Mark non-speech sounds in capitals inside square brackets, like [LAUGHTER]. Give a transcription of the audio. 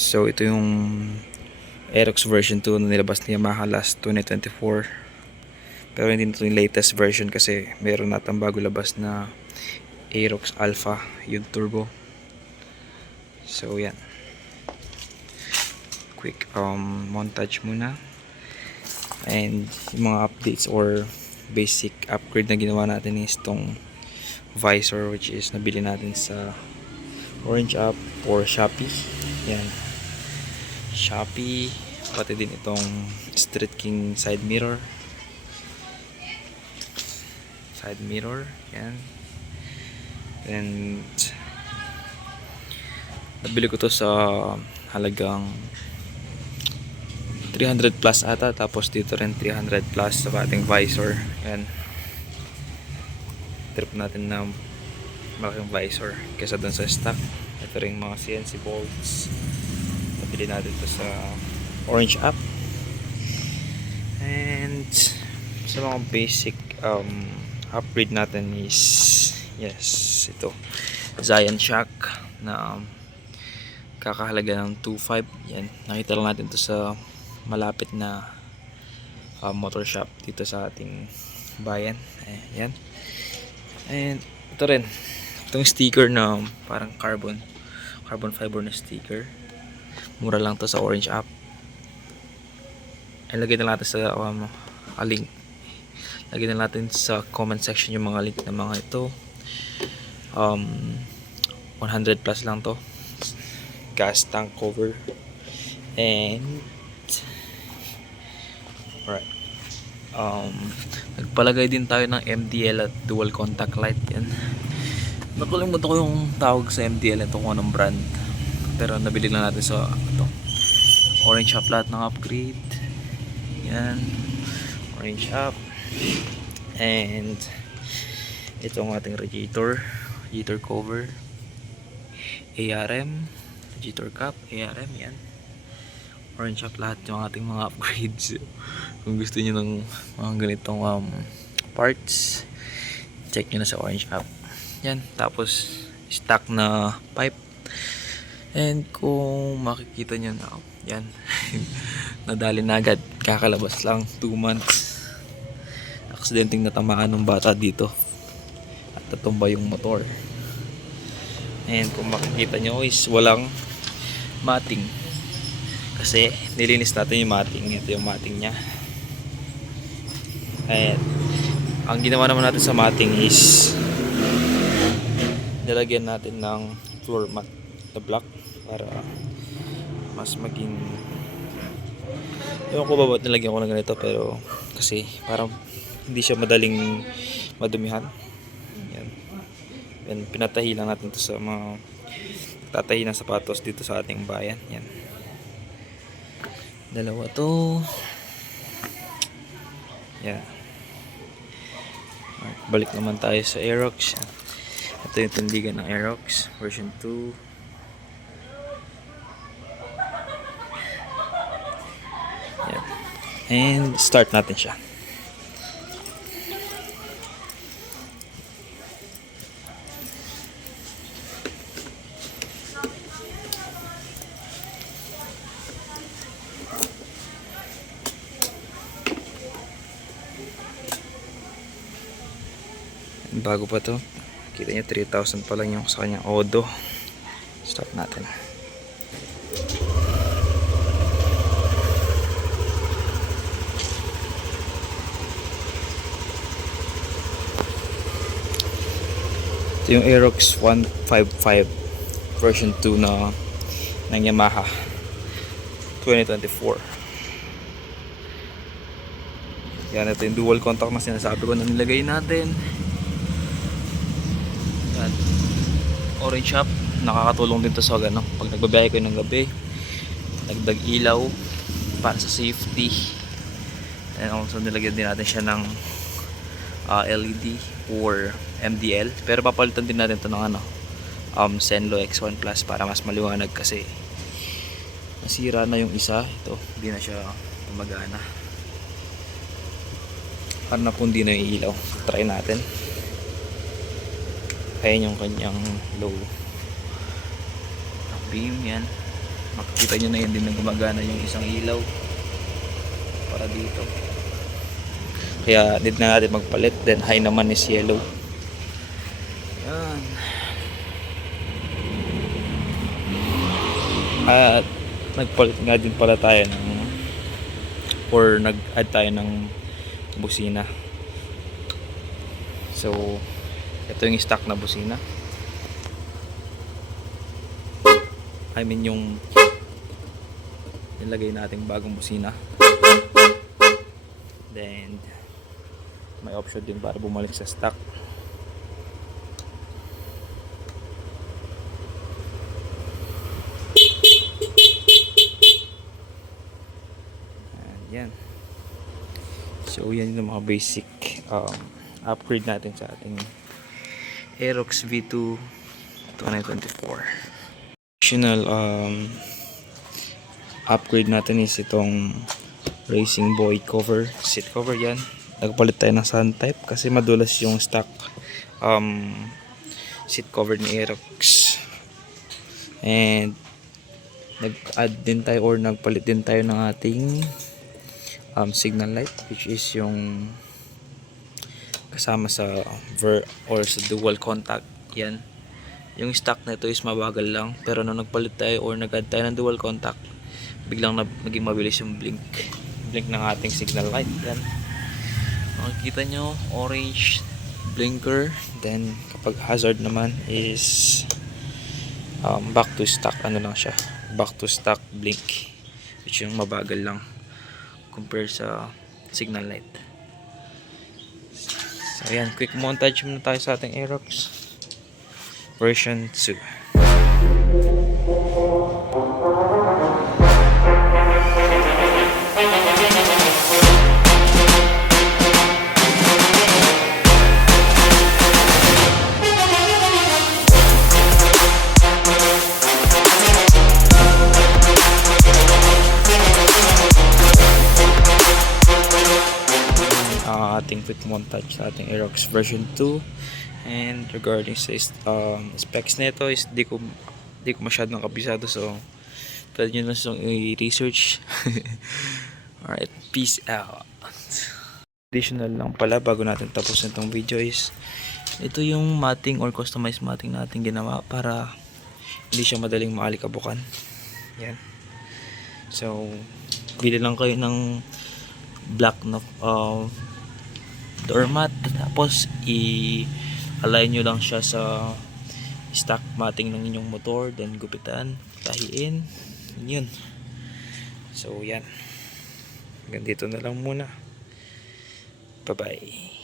So ito yung Aerox version 2 na nilabas ni Yamaha last 2024. Pero hindi na ito yung latest version kasi meron natang bago labas na Aerox Alpha yung turbo. So yan. Quick um, montage muna. And yung mga updates or basic upgrade na ginawa natin is tong visor which is nabili natin sa Orange App or Shopee. Yan. Shopee. Pati din itong Street King side mirror. Side mirror. Yan. And nabili ko to sa halagang 300 plus ata tapos dito rin 300 plus sa ating visor yan trip natin na malaking visor kesa dun sa stock ito rin mga CNC bolts nabili natin to sa orange app. And sa mga basic um, upgrade natin is yes ito. Zion Shock na um, kakahalaga ng 2.5 yan nakita lang natin to sa malapit na uh, motor shop dito sa ating bayan. Ayan. And ito rin. Itong sticker na parang carbon carbon fiber na sticker mura lang to sa orange app ilagay na natin sa um, a link lagay na natin sa comment section yung mga link ng mga ito um, 100 plus lang to gas tank cover and Alright. Um, nagpalagay din tayo ng MDL at dual contact light yan. Nakalimutan ko yung tawag sa MDL ito kung anong brand. Pero nabili lang natin sa ito. Orange shop lahat ng upgrade. Yan. Orange shop. And ito ang ating radiator. Radiator cover. ARM. Radiator cap. ARM yan orange up lahat yung ating mga [LAUGHS] upgrades kung gusto niyo ng mga ganitong um, parts check nyo na sa orange app yan tapos stock na pipe and kung makikita nyo na yan. [LAUGHS] Nadali na agad. Kakalabas lang. 2 months. Aksidenteng natamaan ng bata dito. At natumba yung motor. And kung makikita nyo is walang mating. Kasi nilinis natin yung mating. Ito yung mating nya and ang ginawa naman natin sa mating is nilagyan natin ng floor mat na block para mas maging ewan ko ba ba't nilagyan ko ng ganito pero kasi parang hindi siya madaling madumihan. Yan. And pinatahi lang natin to sa mga tatahi ng sapatos dito sa ating bayan. Yan. Dalawa to. Alright, balik naman tayo sa Aerox. Ito yung tundigan ng Aerox version 2 and start natin siya. Bago pa to kita niya 3,000 pa lang yung sa kanyang odo. Start natin ito yung Aerox 155 version 2 na ng Yamaha 2024 yan ito yung dual contact na sinasabi ko na nilagay natin yan. Orange shop. Nakakatulong din to sa ano, pag nagbabiyahe kayo ng gabi. Nagdag ilaw para sa safety. And also nilagyan din natin siya ng uh, LED or MDL. Pero papalitan din natin to ng ano, um, Senlo X1 Plus para mas maliwanag kasi nasira na yung isa. Ito, hindi na siya gumagana. Para na pundi na yung ilaw. Try natin ayan yung kanyang low beam yan makikita nyo na yun din na gumagana yung isang ilaw para dito kaya need na natin magpalit. Then high naman is yellow. Yan. At nagpalit nga din pala tayo ng or nag-add tayo ng busina. So ito yung stock na busina. I mean yung nilagay nating bagong busina. Then may option din para bumalik sa stock. Yan. So yan yung mga basic um, upgrade natin sa ating Aerox V2 2024 additional um, upgrade natin is itong Racing Boy cover, seat cover yan. Nagpalit tayo ng sun type kasi madulas yung stock um, seat cover ni Aerox. And nag-add din tayo or nagpalit din tayo ng ating um, signal light which is yung kasama sa ver or sa dual contact. Yan. Yung stock nito is mabagal lang pero nung nagpalit tayo or nag-add tayo ng dual contact biglang na, naging mabilis yung blink blink ng ating signal light. Yan makikita nyo orange blinker. Then kapag hazard naman is um, back to stock ano lang siya back to stock blink which yung mabagal lang compare sa signal light. So ayan quick montage muna tayo sa ating Aerox version 2 ating quick montage sa ating Aerox version 2 and regarding sa um, specs nito is di ko di ko masyadong kabisado so pwede nyo lang siyang i-research. [LAUGHS] Alright peace out. Additional lang pala bago natin tapos itong video is ito yung matting or customized matting natin ginawa para hindi siya madaling maalikabukan yan. So bili lang kayo ng black na uh, doormat tapos i-align nyo lang siya sa stock matting ng inyong motor then gupitan tahiin yun. So yan. Hanggang dito na lang muna. Bye bye